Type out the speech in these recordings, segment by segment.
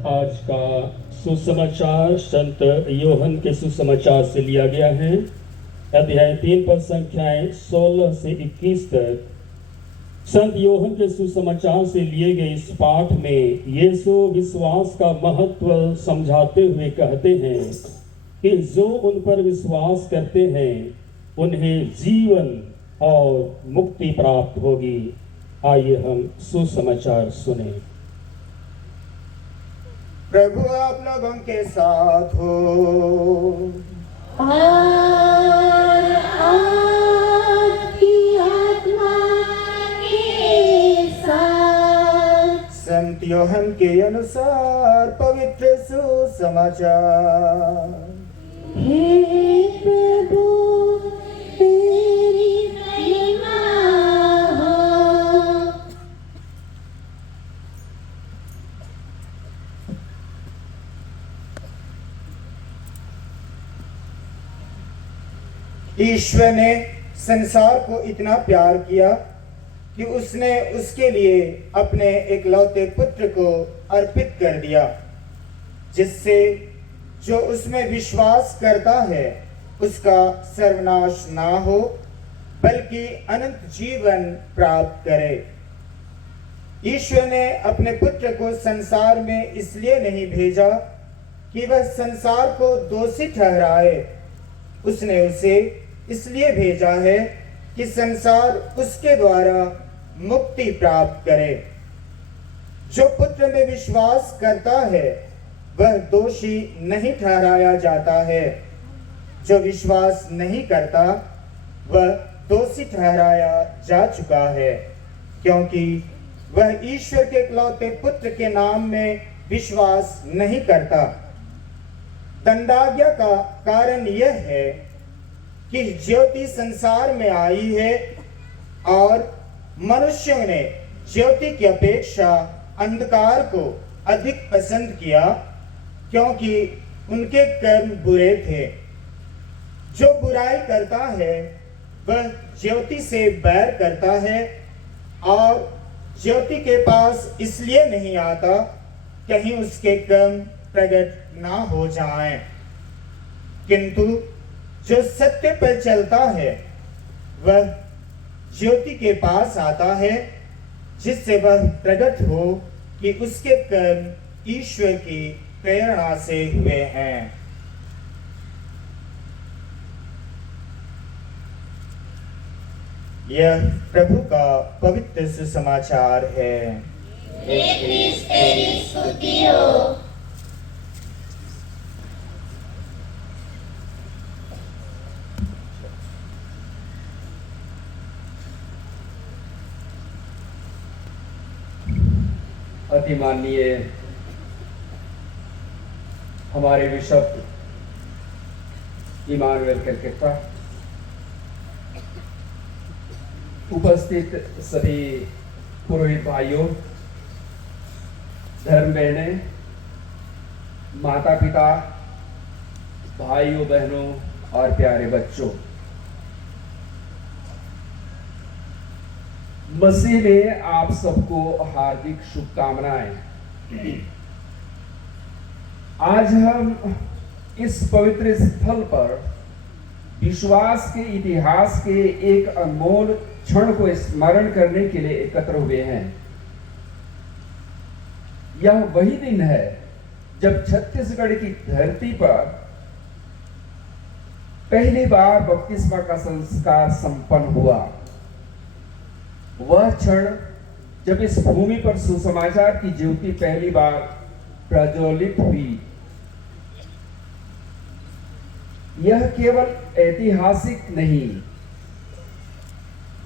आज का सुसमाचार संत योहन के सुसमाचार से लिया गया है। अध्याय 3 पर संख्याएं 16 से 21 तक। संत योहन के सुसमाचार से लिए गए इस पाठ में यीशु विश्वास का महत्व समझाते हुए कहते हैं कि जो उन पर विश्वास करते हैं उन्हें जीवन और मुक्ति प्राप्त होगी। आइए हम सुसमाचार सुने। प्रभु आप लोगों के साथ हो और आपकी आत्मा के साथ। संत योहन के अनुसार पवित्र सुसमाचार। हे प्रभु तेरी महिमा हो। ईश्वर ने संसार को इतना प्यार किया कि उसने उसके लिए अपने एकलौते पुत्र को अर्पित कर दिया, जिससे जो उसमें विश्वास करता है उसका सर्वनाश ना हो बल्कि अनंत जीवन प्राप्त करे। ईश्वर ने अपने पुत्र को संसार में इसलिए नहीं भेजा कि वह संसार को दोषी ठहराए, उसने उसे इसलिए भेजा है कि संसार उसके द्वारा मुक्ति प्राप्त करे। जो पुत्र में विश्वास करता है वह दोषी नहीं ठहराया जाता है, जो विश्वास नहीं करता वह दोषी ठहराया जा चुका है, क्योंकि वह ईश्वर के इकलौते पुत्र के नाम में विश्वास नहीं करता। दंडाज्ञा का कारण यह है कि ज्योति संसार में आई है और मनुष्यों ने ज्योति की अपेक्षा अंधकार को अधिक पसंद किया, क्योंकि उनके कर्म बुरे थे। जो बुराई करता है वह ज्योति से बैर करता है और ज्योति के पास इसलिए नहीं आता कहीं उसके कर्म प्रकट ना हो जाएं। किंतु जो सत्य पर चलता है वह ज्योति के पास आता है, जिससे वह प्रकट हो कि उसके कर्म ईश्वर की प्रेरणा से हुए हैं। यह प्रभु का पवित्र सुसमाचार है। हे क्रिस्त तेरी स्तुति हो। अति माननीय हमारे बिशप इमानुएल कलकत्ता, उपस्थित सभी पुरोहित भाइयों, धर्म बहनें, माता पिता, भाइयों बहनों और प्यारे बच्चों, मसीह में आप सबको हार्दिक शुभकामनाएं। आज हम इस पवित्र स्थल पर विश्वास के इतिहास के एक अनमोल क्षण को स्मरण करने के लिए एकत्र हुए हैं। यह वही दिन है जब छत्तीसगढ़ की धरती पर पहली बार बपतिस्मा का संस्कार संपन्न हुआ। वह क्षण जब इस भूमि पर सुसमाचार की ज्योति पहली बार प्रज्वलित हुई। यह केवल ऐतिहासिक नहीं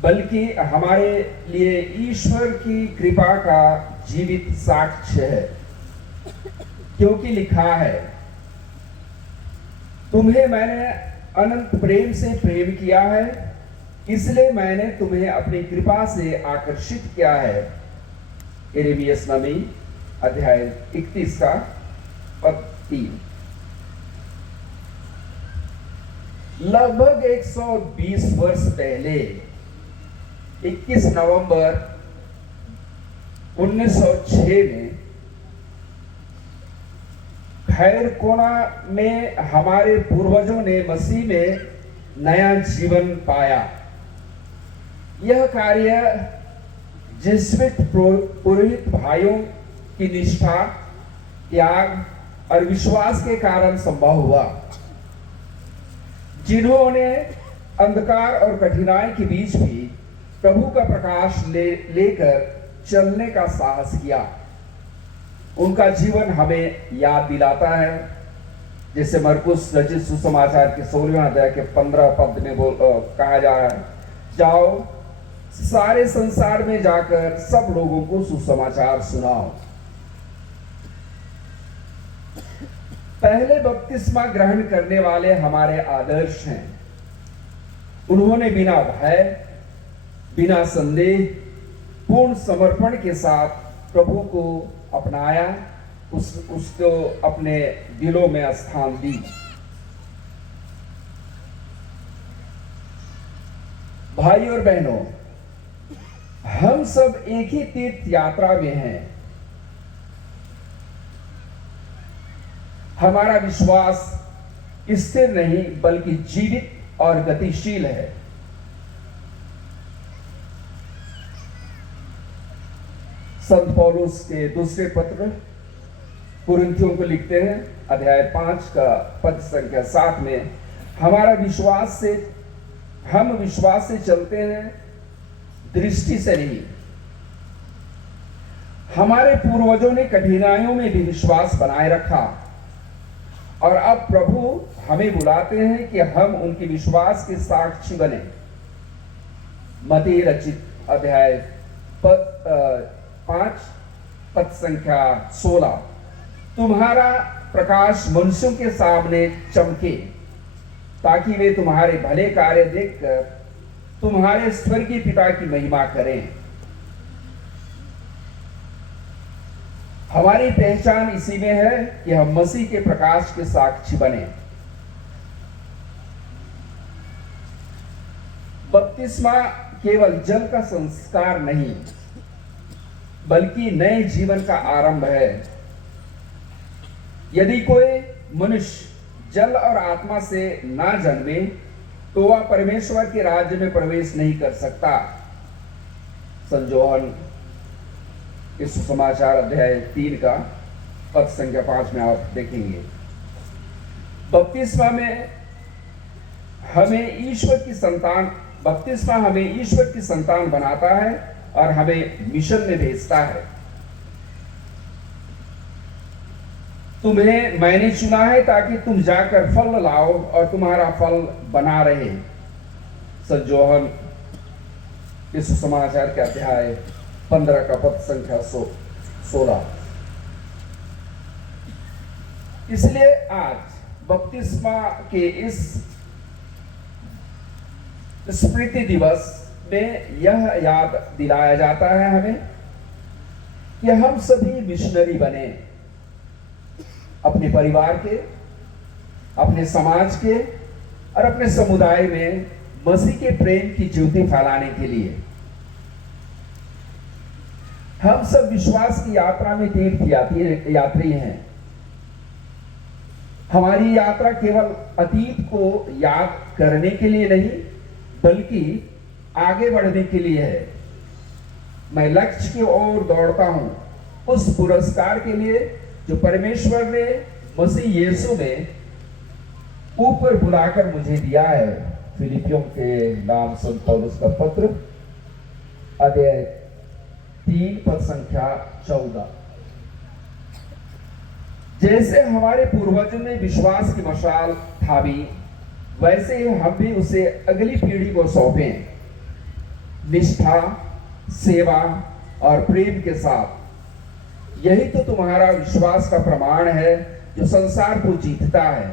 बल्कि हमारे लिए ईश्वर की कृपा का जीवित साक्ष्य है, क्योंकि लिखा है, तुम्हें मैंने अनंत प्रेम से प्रेम किया है, इसलिए मैंने तुम्हें अपनी कृपा से आकर्षित किया है। यिर्मयाह नबी अध्याय 31 का पद 3। लगभग 120 वर्ष पहले 21 नवंबर 1906 में खैर कोना में हमारे पूर्वजों ने मसीह में नया जीवन पाया। यह कार्य जेसुइट पुरोहित भाइयों की निष्ठा, त्याग और विश्वास के कारण संभव हुआ, जिन्होंने अंधकार और कठिनाई के बीच भी प्रभु का प्रकाश लेकर चलने का साहस किया। उनका जीवन हमें याद दिलाता है, जैसे मरकुस रचित सुसमाचार के 16वें अध्याय के 15 पद में कहा जा रहा है, जाओ सारे संसार में जाकर सब लोगों को सुसमाचार सुनाओ। पहले बपतिस्मा ग्रहण करने वाले हमारे आदर्श हैं। उन्होंने बिना भय, बिना संदेह, पूर्ण समर्पण के साथ प्रभु को अपनाया, उसको अपने दिलों में स्थान दी। भाई और बहनों, हम सब एक ही तीर्थ यात्रा में हैं। हमारा विश्वास स्थिर नहीं बल्कि जीवित और गतिशील है। संत पौलुस के दूसरे पत्र कुरिन्थियों को लिखते हैं, अध्याय 5 का पद संख्या 7 में, हम विश्वास से चलते हैं, दृष्टि से नहीं। हमारे पूर्वजों ने कठिनाइयों में भी विश्वास बनाए रखा और अब प्रभु हमें बुलाते हैं कि हम उनके विश्वास के साक्षी बने। मत्ती रचित अध्याय 5 पद संख्या 16, तुम्हारा प्रकाश मनुष्यों के सामने चमके ताकि वे तुम्हारे भले कार्य देखकर तुम्हारे स्वर्गीय पिता की महिमा करें। हमारी पहचान इसी में है कि हम मसीह के प्रकाश के साक्षी बने। बपतिस्मा केवल जल का संस्कार नहीं बल्कि नए जीवन का आरंभ है। यदि कोई मनुष्य जल और आत्मा से ना जन्मे तो वह परमेश्वर के राज्य में प्रवेश नहीं कर सकता। संत यूहन्ना के सुसमाचार अध्याय 3 का पद संख्या 5 में आप देखेंगे। बपतिस्मा हमें ईश्वर की संतान बनाता है और हमें मिशन में भेजता है। तुम्हें मैंने चुना है ताकि तुम जाकर फल लाओ और तुम्हारा फल बना रहे। संत यूहन्ना के सुसमाचार के अध्याय 15 का पद संख्या 16। इसलिए आज बपतिस्मा के इस स्मृति दिवस में यह याद दिलाया जाता है हमें कि हम सभी मिशनरी बने, अपने परिवार के, अपने समाज के और अपने समुदाय में मसीह के प्रेम की ज्योति फैलाने के लिए। हम सब विश्वास की यात्रा में तीर्थ यात्री हैं। हमारी यात्रा केवल अतीत को याद करने के लिए नहीं बल्कि आगे बढ़ने के लिए है। मैं लक्ष्य की ओर दौड़ता हूं, उस पुरस्कार के लिए जो परमेश्वर ने मसीह यीशु में ऊपर बुलाकर मुझे दिया है। फिलिपियों के नाम संत पौलुस का पत्र अध्याय 3 पद संख्या 14। जैसे हमारे पूर्वजों ने विश्वास की मशाल थामी, वैसे ही हम भी उसे अगली पीढ़ी को सौंपें, निष्ठा, सेवा और प्रेम के साथ। यही तो तुम्हारा विश्वास का प्रमाण है जो संसार को जीतता है।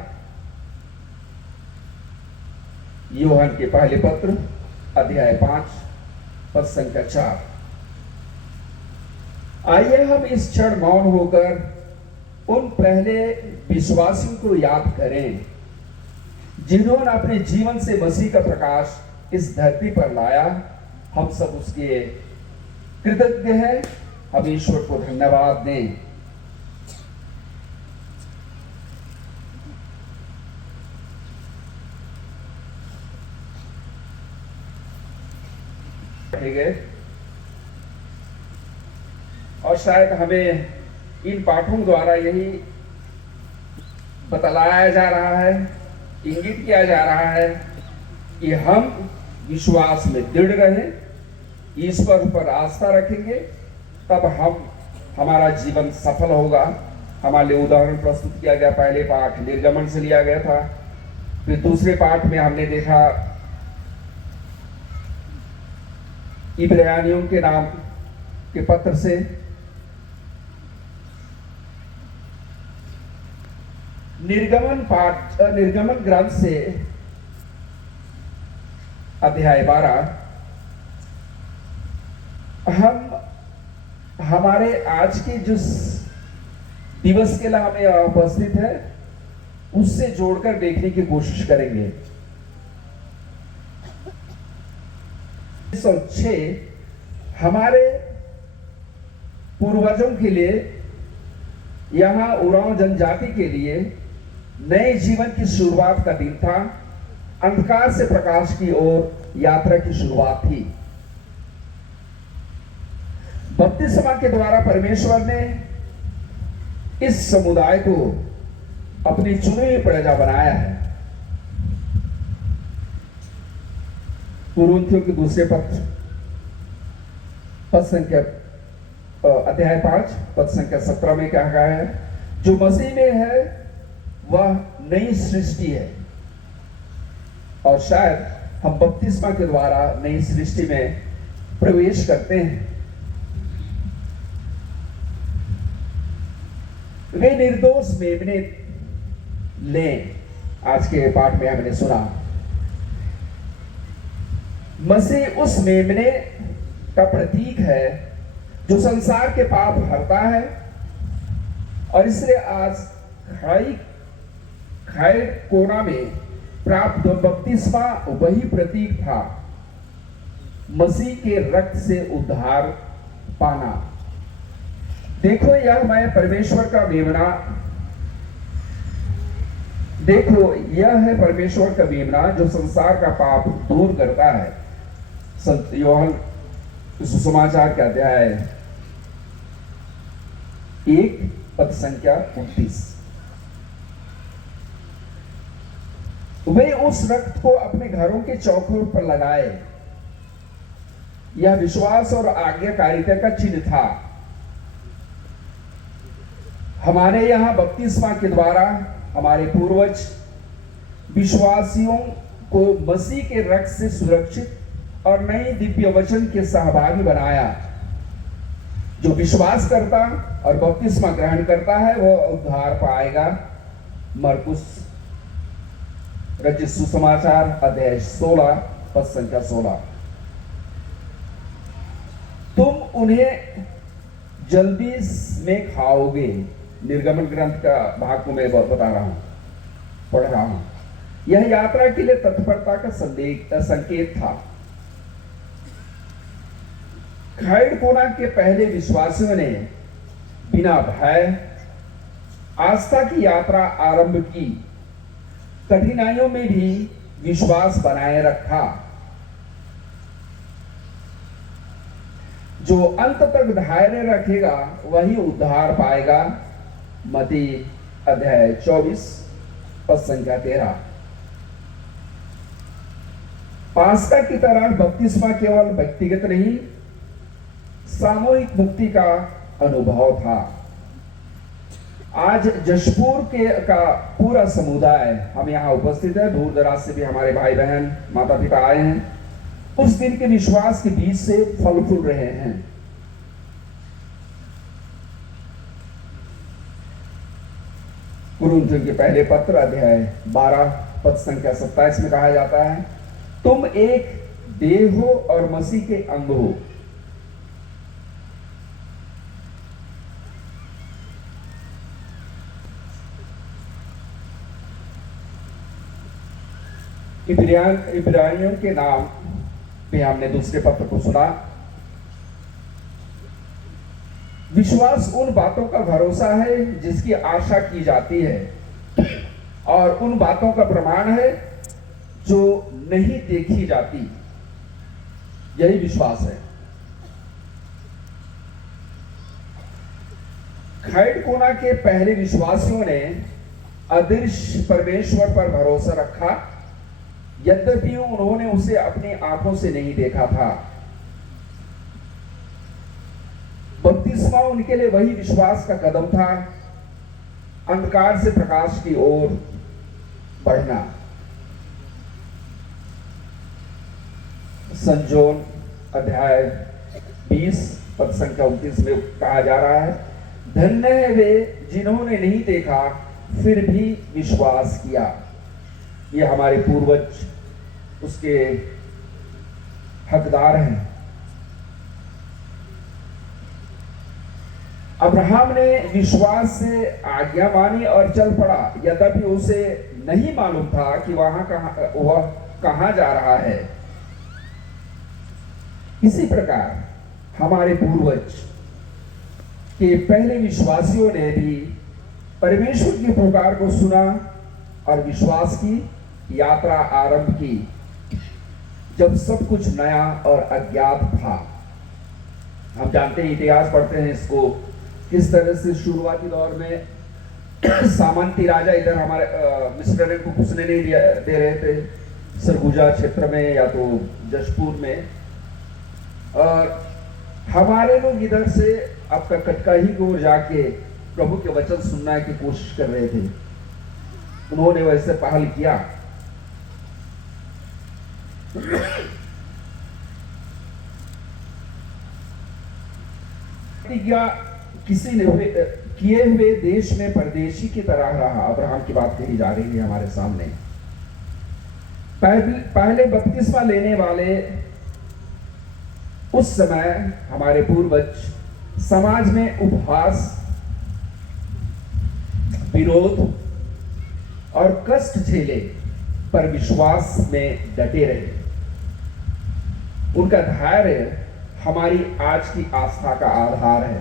यूहन्ना के पहले पत्र अध्याय 5 पद संख्या 4। आइए हम इस क्षण मौन होकर उन पहले विश्वासियों को याद करें जिन्होंने अपने जीवन से मसीह का प्रकाश इस धरती पर लाया। हम सब उसके कृतज्ञ हैं। हम ईश्वर को धन्यवाद दें। गए और शायद हमें इन पाठों द्वारा यही बतलाया जा रहा है, इंगित किया जा रहा है कि हम विश्वास में दृढ़ रहें, ईश्वर पर आस्था रखेंगे, तब हमारा जीवन सफल होगा। हमारे लिए उदाहरण प्रस्तुत किया गया। पहले पाठ निर्गमन से लिया गया था, फिर दूसरे पाठ में हमने देखा इब्रानियों के नाम के पत्र से। निर्गमन ग्रंथ से अध्याय 12 हम हमारे आज के जिस दिवस के लिए हमें उपस्थित है उससे जोड़कर देखने की कोशिश करेंगे। 1906 हमारे पूर्वजों के लिए, यहां उरांव जनजाति के लिए नए जीवन की शुरुआत का दिन था। अंधकार से प्रकाश की ओर यात्रा की शुरुआत थी। बपतिस्मा के द्वारा परमेश्वर ने इस समुदाय को अपनी चुनी हुई प्रजा बनाया है। कुरिन्थियों के दूसरे पत्र पद संख्या अध्याय 5 पद संख्या 17 में कहा गया है, जो मसीह में है वह नई सृष्टि है। और शायद हम बपतिस्मा के द्वारा नई सृष्टि में प्रवेश करते हैं। वे निर्दोष मेमने लें, आज के पाठ में हमने सुना। मसीह उस मेमने का प्रतीक है जो संसार के पाप हरता है, और इसलिए आज खाई कोना में प्राप्त बपतिस्मा वही प्रतीक था, मसीह के रक्त से उद्धार पाना। देखो यह मैं परमेश्वर का मेमना, देखो यह है परमेश्वर का मेमना जो संसार का पाप दूर करता है। संत यूहन्ना सुसमाचार का अध्याय 1 पद संख्या 29। वे उस रक्त को अपने घरों के चौकों पर लगाए। यह विश्वास और आज्ञाकारिता का चिन्ह था। हमारे यहां बपतिस्मा के द्वारा हमारे पूर्वज विश्वासियों को मसीह के रक्त से सुरक्षित और नई दिव्य वचन के सहभागी बनाया। जो विश्वास करता और बपतिस्मा ग्रहण करता है वह उद्धार पाएगा। मरकुस रचित सुसमाचार अध्याय 16 पद संख्या 16। तुम उन्हें जल्दी में खाओगे। निर्गमन ग्रंथ का भाग को मैं बता रहा हूं, पढ़ रहा हूं। यह यात्रा के लिए तत्परता का संकेत था। खैड़ कोना के पहले विश्वासियों ने बिना भय आस्था की यात्रा आरंभ की, कठिनाइयों में भी विश्वास बनाए रखा। जो अंत तक धैर्य रखेगा वही उद्धार पाएगा। मत्ती अध्याय 24 पद संख्या 13। पास्का की तरह बपतिस्मा केवल व्यक्तिगत नहीं, सामूहिक मुक्ति का अनुभव था। आज जशपुर का पूरा समुदाय हम यहाँ उपस्थित है। दूर दराज से भी हमारे भाई बहन माता पिता आए हैं। उस दिन के विश्वास के बीच से फल फूल रहे हैं। कुरिन्थियों के पहले पत्र अध्याय 12 पद संख्या 27 में कहा जाता है, तुम एक देह हो और मसीह के अंग हो। इब्रानियों के नाम पे हमने दूसरे पत्र को सुना। विश्वास उन बातों का भरोसा है जिसकी आशा की जाती है और उन बातों का प्रमाण है जो नहीं देखी जाती। यही विश्वास है। खैडकोना के पहले विश्वासियों ने अदृश्य परमेश्वर पर भरोसा रखा, यद्यपि उन्होंने उसे अपनी आंखों से नहीं देखा था। बपतिस्मा उनके लिए वही विश्वास का कदम था, अंधकार से प्रकाश की ओर बढ़ना। संत जॉन अध्याय 20 पद संख्या 29 में कहा जा रहा है, धन्य है वे जिन्होंने नहीं देखा फिर भी विश्वास किया। ये हमारे पूर्वज उसके हकदार हैं। अब्राहम ने विश्वास से आज्ञा मानी और चल पड़ा, यद्यपि उसे नहीं मालूम था कि वह कहां जा रहा है। इसी प्रकार हमारे पूर्वज के पहले विश्वासियों ने भी परमेश्वर की पुकार को सुना और विश्वास की यात्रा आरंभ की, जब सब कुछ नया और अज्ञात था। हम जानते हैं, इतिहास पढ़ते हैं इसको, किस तरह से शुरुआती दौर में सामंती राजा इधर हमारे मिस्टर को घुसने नहीं दे रहे थे, सरगुजा क्षेत्र में या तो जशपुर में, और हमारे लोग इधर से आपका कटकाही की ओर जाके प्रभु के वचन सुनने की कोशिश कर रहे थे। उन्होंने वैसे पहल किया। किसी ने किए हुए देश में परदेशी की तरह रहा। अब्राहम की बात कही जा रही है हमारे सामने। पहले बपतिस्मा लेने वाले उस समय हमारे पूर्वज समाज में उपहास, विरोध और कष्ट झेले, पर विश्वास में डटे रहे। उनका धैर्य हमारी आज की आस्था का आधार है।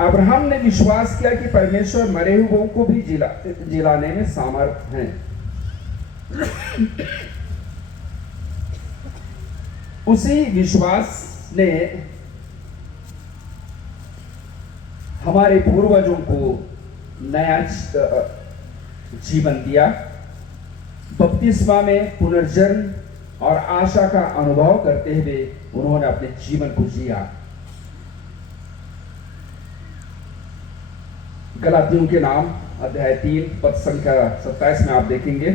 अब्राहम ने विश्वास किया कि परमेश्वर मरे हुओं को भी जिलाने में सामर्थ हैं। उसी विश्वास ने हमारे पूर्वजों को नया जीवन दिया। बपतिस्मा में पुनर्जन्म और आशा का अनुभव करते हुए उन्होंने अपने जीवन को जिया। गलातियों के नाम अध्याय 3 पद संख्या 27 में आप देखेंगे,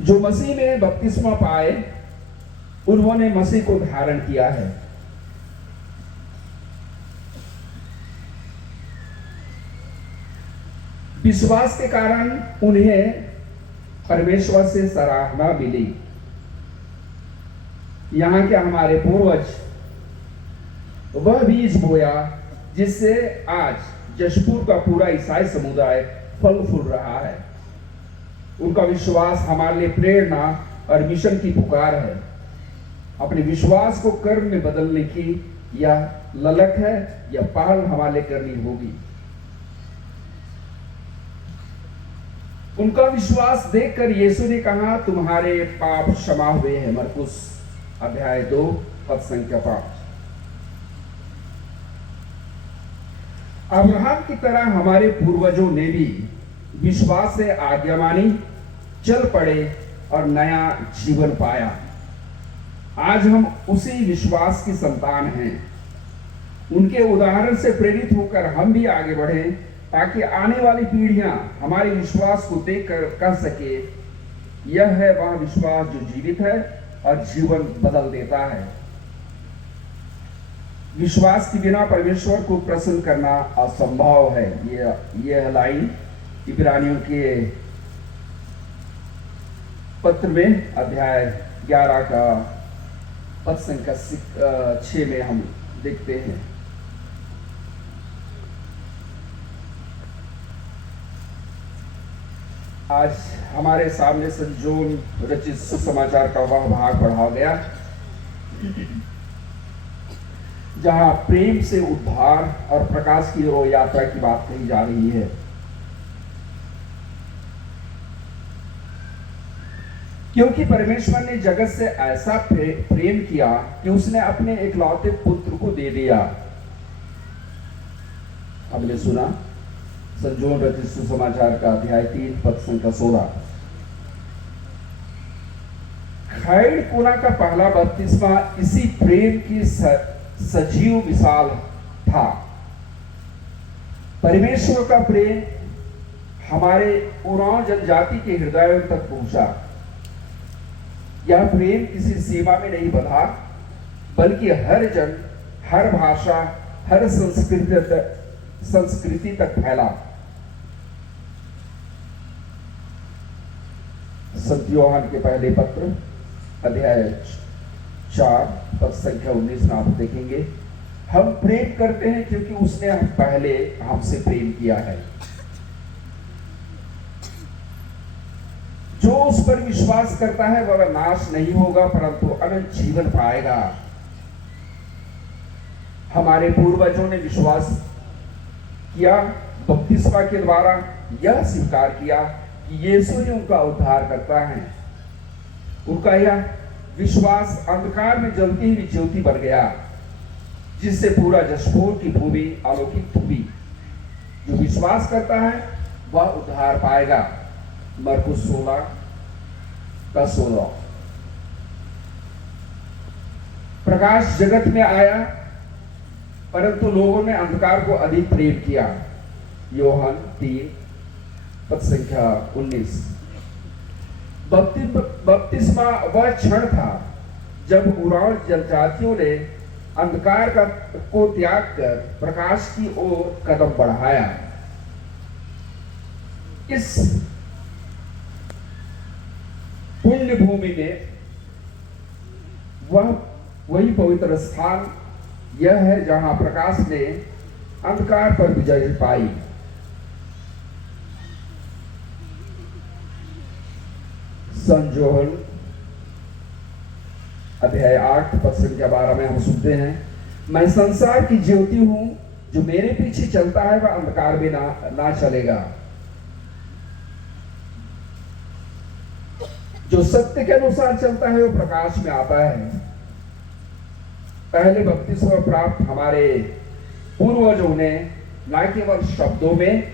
जो मसीह में बपतिस्मा पाए उन्होंने मसीह को धारण किया है। विश्वास के कारण उन्हें परमेश्वर से सराहना मिली। यहां के हमारे पूर्वज वह बीज बोया जिससे आज जशपुर का पूरा ईसाई समुदाय फल फूल रहा है। उनका विश्वास हमारे लिए प्रेरणा और मिशन की पुकार है। अपने विश्वास को कर्म में बदलने की यह ललक है, यह पहल हमारे लिए करनी होगी। उनका विश्वास देखकर यीशु ने कहा, तुम्हारे पाप क्षमा हुए हैं। मरकुस अध्याय 2 पद संख्या 5। अब्राहम की तरह हमारे पूर्वजों ने भी विश्वास से आज्ञा मानी, चल पड़े और नया जीवन पाया। आज हम उसी विश्वास की संतान हैं। उनके उदाहरण से प्रेरित होकर हम भी आगे बढ़ें, ताकि आने वाली पीढ़ियां हमारे विश्वास को देखकर कह सके, यह है वह विश्वास जो जीवित है और जीवन बदल देता है। विश्वास के बिना परमेश्वर को प्रसन्न करना असंभव है। यह लाइन इब्रानियों के पत्र में अध्याय 11 का पद संख्या 6 में हम देखते हैं। आज हमारे सामने संत जॉन रचित सुसमाचार का वह भाग पढ़ा गया जहां प्रेम से उद्धार और प्रकाश की ओर यात्रा की बात कही जा रही है। क्योंकि परमेश्वर ने जगत से ऐसा प्रेम किया कि उसने अपने इकलौते पुत्र को दे दिया। हमने सुना संत जोहन रचित सुसमाचार का अध्याय 3 पद संख्या 16। खैड़ कोना का पहला बपतिस्मा इसी प्रेम की सजीव मिसाल था। परमेश्वर का प्रेम हमारे उरांव जनजाति के हृदयों तक पहुंचा। यह प्रेम किसी सीमा में नहीं बंधा, बल्कि हर जन, हर भाषा, हर संस्कृति तक फैला। संत योहन के पहले पत्र अध्याय 4 पद संख्या 19 में आप देखेंगे, हम प्रेम करते हैं क्योंकि उसने पहले हमसे प्रेम किया है। जो उस पर विश्वास करता है वह नाश नहीं होगा परंतु अनंत जीवन पाएगा। हमारे पूर्वजों ने विश्वास किया, बपतिस्मा के द्वारा यह स्वीकार किया कि यीशु ही उनका उद्धार करता है। उनका यह विश्वास अंधकार में जलती हुई ज्योति बन गया, जिससे पूरा जशपुर की भूमि आलोकित हुई। जो विश्वास करता है वह उद्धार पाएगा। मरकुस 16:16। प्रकाश जगत में आया परंतु लोगों ने अंधकार को अधिक प्रेम किया। योहन 3 पद संख्या 19। बपतिस्मा वह क्षण था जब उराव जनजातियों ने अंधकार को त्याग कर प्रकाश की ओर कदम बढ़ाया। इस पुण्य भूमि में वही पवित्र स्थान यह है जहां प्रकाश ने अंधकार पर विजय पाई। संत जोहन अध्याय 8 पद संख्या 12 में हम सुनते हैं, मैं संसार की ज्योति हूं, जो मेरे पीछे चलता है वह अंधकार में ना चलेगा। जो सत्य के अनुसार चलता है वो प्रकाश में आता है। पहले बपतिस्मा प्राप्त हमारे पूर्वजों ने न केवल शब्दों में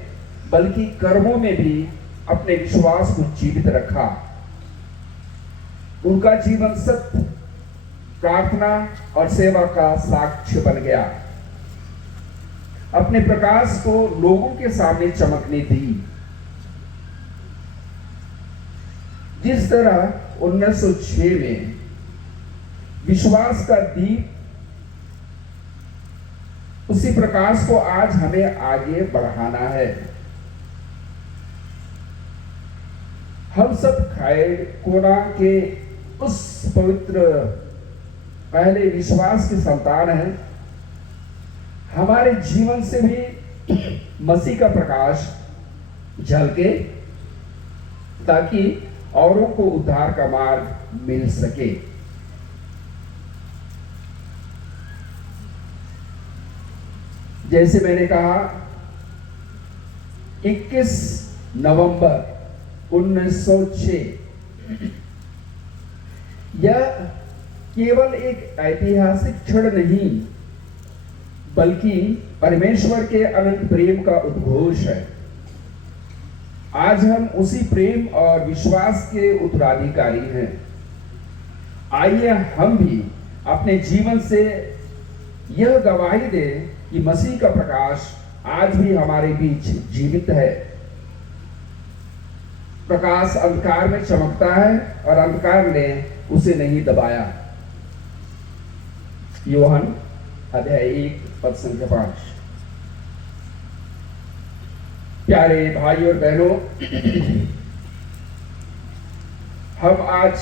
बल्कि कर्मों में भी अपने विश्वास को जीवित रखा। उनका जीवन सत्य, प्रार्थना और सेवा का साक्ष्य बन गया। अपने प्रकाश को लोगों के सामने चमकने दी। जिस तरह 1906 में विश्वास का दीप, उसी प्रकाश को आज हमें आगे बढ़ाना है। हम सब खैड़ कोना के उस पवित्र पहले विश्वास की संतान हैं। हमारे जीवन से भी मसीह का प्रकाश झलके ताकि औरों को उद्धार का मार्ग मिल सके। जैसे मैंने कहा 21 नवंबर 1906 यह केवल एक ऐतिहासिक क्षण नहीं बल्कि परमेश्वर के अनंत प्रेम का उद्घोष है। आज हम उसी प्रेम और विश्वास के उत्तराधिकारी हैं। आइए हम भी अपने जीवन से यह गवाही दें कि मसीह का प्रकाश आज भी हमारे बीच जीवित है। प्रकाश अंधकार में चमकता है और अंधकार ने उसे नहीं दबाया। योहन अध्याय 1 पद संख्या 5। प्यारे भाई और बहनों, हम आज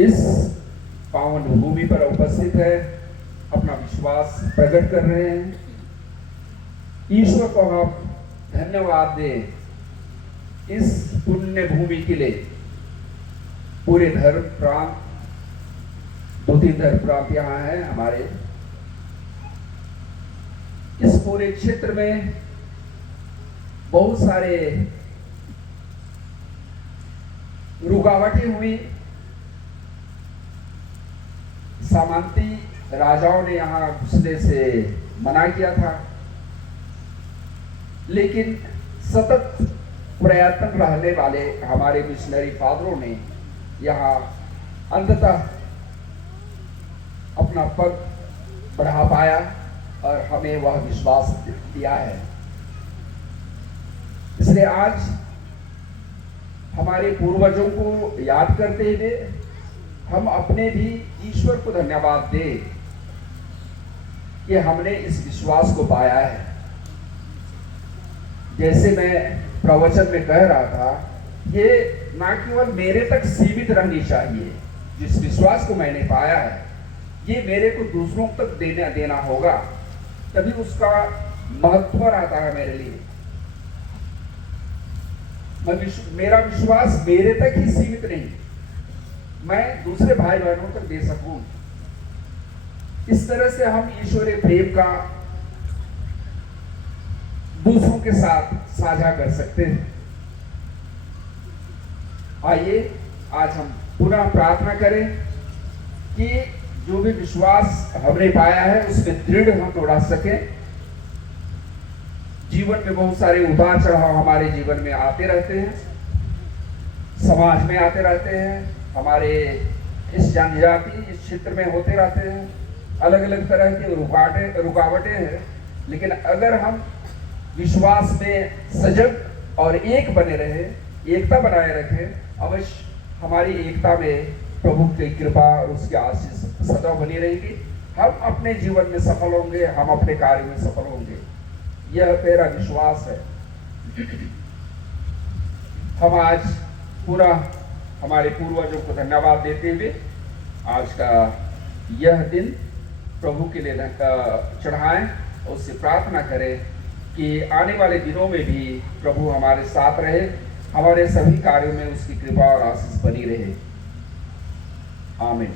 इस पावन भूमि पर उपस्थित है, अपना विश्वास प्रकट कर रहे हैं। ईश्वर को हम धन्यवाद दें इस पुण्य भूमि के लिए। पूरे धर्म प्रांत, 2-3 धर्म प्रांत यहाँ हैं हमारे। इस पूरे क्षेत्र में बहुत सारे रुकावटें हुई। सामंती राजाओं ने यहाँ घुसने से मना किया था, लेकिन सतत प्रयत्न रहने वाले हमारे मिशनरी फादरों ने यहाँ अंततः अपना पग बढ़ा पाया और हमें वह विश्वास दिया है। इसलिए आज हमारे पूर्वजों को याद करते हुए हम अपने भी ईश्वर को धन्यवाद दें कि हमने इस विश्वास को पाया है। जैसे मैं प्रवचन में कह रहा था, ये ना केवल मेरे तक सीमित रहनी चाहिए, जिस विश्वास को मैंने पाया है ये मेरे को दूसरों तक देना होगा, तभी उसका महत्व रहता है मेरे लिए। मेरा विश्वास मेरे तक ही सीमित नहीं, मैं दूसरे भाई बहनों तक दे सकूं। इस तरह से हम ईश्वरीय प्रेम का दूसरों के साथ साझा कर सकते हैं। आइए आज हम पुनः प्रार्थना करें कि जो भी विश्वास हमने पाया है उसमें दृढ़ हम दौड़ा सकें। जीवन में बहुत सारे उतार चढ़ाव हमारे जीवन में आते रहते हैं, समाज में आते रहते हैं, हमारे इस जनजाति इस क्षेत्र में होते रहते हैं, अलग अलग तरह की रुकावटें हैं। लेकिन अगर हम विश्वास में सजग और एक बने रहे, एकता बनाए रखें, अवश्य हमारी एकता में प्रभु की कृपा और उसकी आशीष सदैव बनी रहेगी। हम अपने जीवन में सफल होंगे, हम अपने कार्य में सफल होंगे, यह मेरा विश्वास है। हम आज पूरा हमारे पूर्वजों को धन्यवाद देते हुए आज का यह दिन प्रभु के लिए चढ़ाएं और उससे प्रार्थना करें कि आने वाले दिनों में भी प्रभु हमारे साथ रहे, हमारे सभी कार्यों में उसकी कृपा और आशीष बनी रहे। आमीन।